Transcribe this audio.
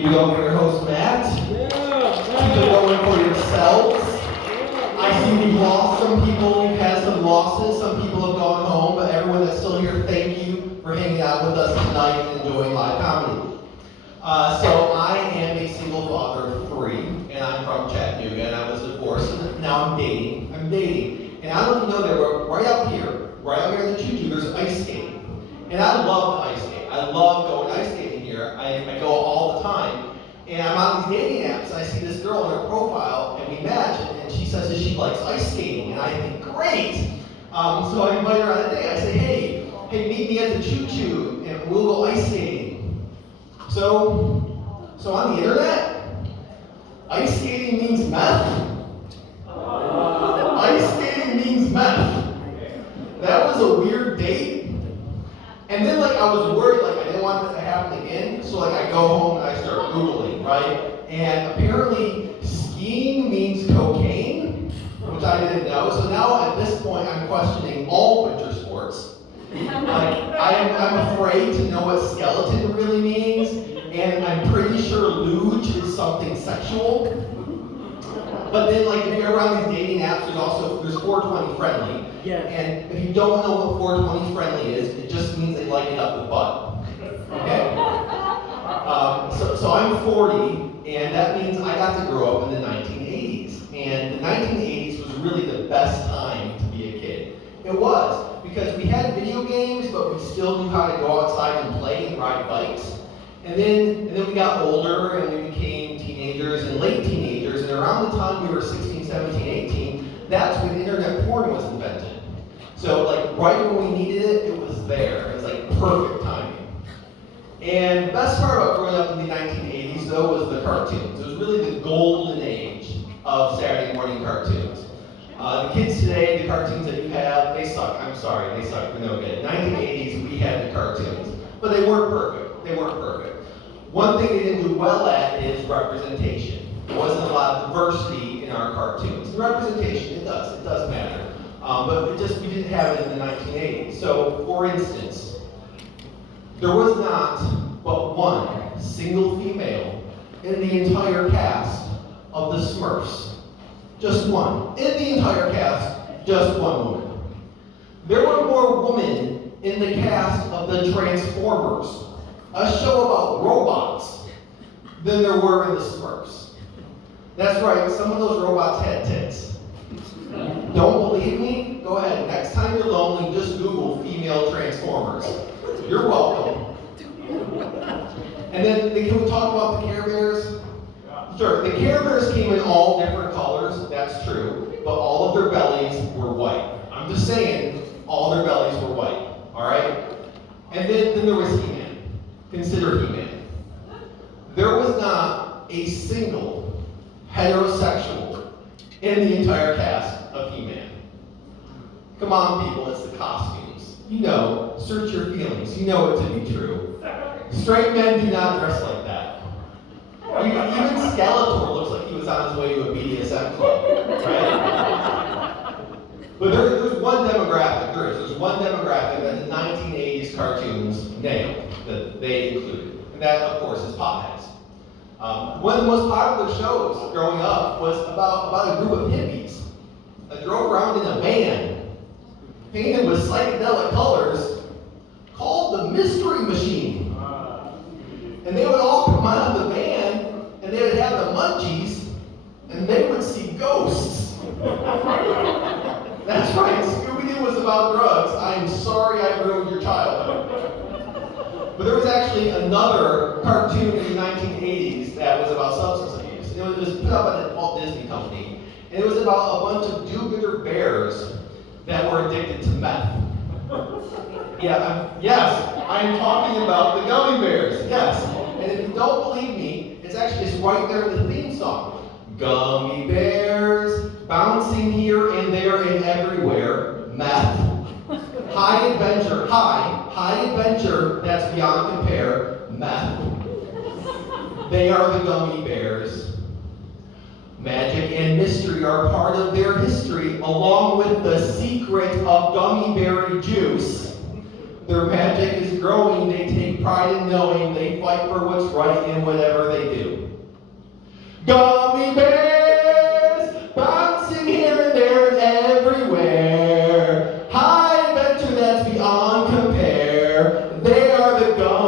You can go for your host, Matt. You can go in for yourselves. I see we've lost some people, we've had some losses, some people have gone home, but everyone that's still here, thank you for hanging out with us tonight and enjoying live comedy. So I am a single father of 3, and I'm from Chattanooga, and I was divorced, and now I'm dating. And I don't know if you know that right out here in the choo-choo, there's ice skating. And I love the ice skate. I love going ice skating here. I go all the time. And I'm on these dating apps, and I see this girl in her profile, and we match, and she says that she likes ice skating, and I think, great! So I invite her on a date. I say, hey, meet me at the choo-choo, and we'll go ice skating. So on the internet, ice skating means meth. Ice skating means meth. That was a weird date. And then I was worried, I didn't want it to happen again. So I go home and I start Googling, right? And apparently skiing means cocaine, which I didn't know. So now at this point I'm questioning all winter sports. I'm afraid to know what skeleton really means, and I'm pretty sure luge is something sexual. But then, if you're around these dating apps, there's 420 friendly. Yeah. And if you don't know what 420 friendly is, it just means they like it up the butt. Okay? So I'm 40, and that means I got to grow up in the 1980s. And the 1980s was really the best time to be a kid. It was, because we had video games, but we still knew how to go outside and play and ride bikes. And then we got older, and we became teenagers and late teenagers, and around the time we were 16, 17, 18, that's when internet porn was invented. So right when we needed it, it was there. It was perfect timing. And the best part about growing up in the 1980s, though, was the cartoons. It was really the golden age of Saturday morning cartoons. The kids today, the cartoons that you have, they suck. I'm sorry, they suck for no good. In the 1980s, we had the cartoons, but they weren't perfect. One thing they didn't do well at is representation. There wasn't a lot of diversity in our cartoons. Representation, it does matter. But we didn't have it in the 1980s. So, for instance, there was not but one single female in the entire cast of the Smurfs. Just one. In the entire cast, just one woman. There were more women in the cast of the Transformers, a show about robots, than there were in the Smurfs. That's right, some of those robots had tits. Don't believe me? Go ahead. Next time you're lonely, just Google female Transformers. You're welcome. And then, can we talk about the Care Bears? Sure, the Care Bears came in all different colors, that's true, but all of their bellies were white. I'm just saying, all their bellies were white, all right? And then there was He-Man. Consider He-Man. There was not a single heterosexual in the entire cast of He-Man. Come on, people, it's the costumes. Search your feelings. You know it to be true. Straight men do not dress like that. Even Skeletor looks like he was on his way to a BDSM club, right? But there's one demographic, there's one demographic that the 1980s cartoons nailed, that they included. And that, of course, is potheads. One of the most popular shows growing up was about a group of hippies that drove around in a van, painted with psychedelic colors, called the Mystery Machine. And they would all come out of the van, and they would have the munchies, and they would see ghosts. That's right, Scooby-Doo was about drugs. I am sorry I ruined your childhood. But there was actually another cartoon in the 1980s that was about substance abuse. It was put up by the Walt Disney Company. And it was about a bunch of do-gooder bears that were addicted to meth. Yes, I am talking about the Gummy Bears, yes. And if you don't believe me, it's right there in the theme song. Gummy bears, bouncing here and there and everywhere, meth. High adventure, that's beyond compare, meth. They are the Gummy Bears. Magic and mystery are part of their history, along with the secret of gummy berry juice. Their magic is growing. They take pride in knowing. They fight for what's right in whatever they do. Gummy bears, bouncing here and there and everywhere. High adventure that's beyond compare. They are the gummy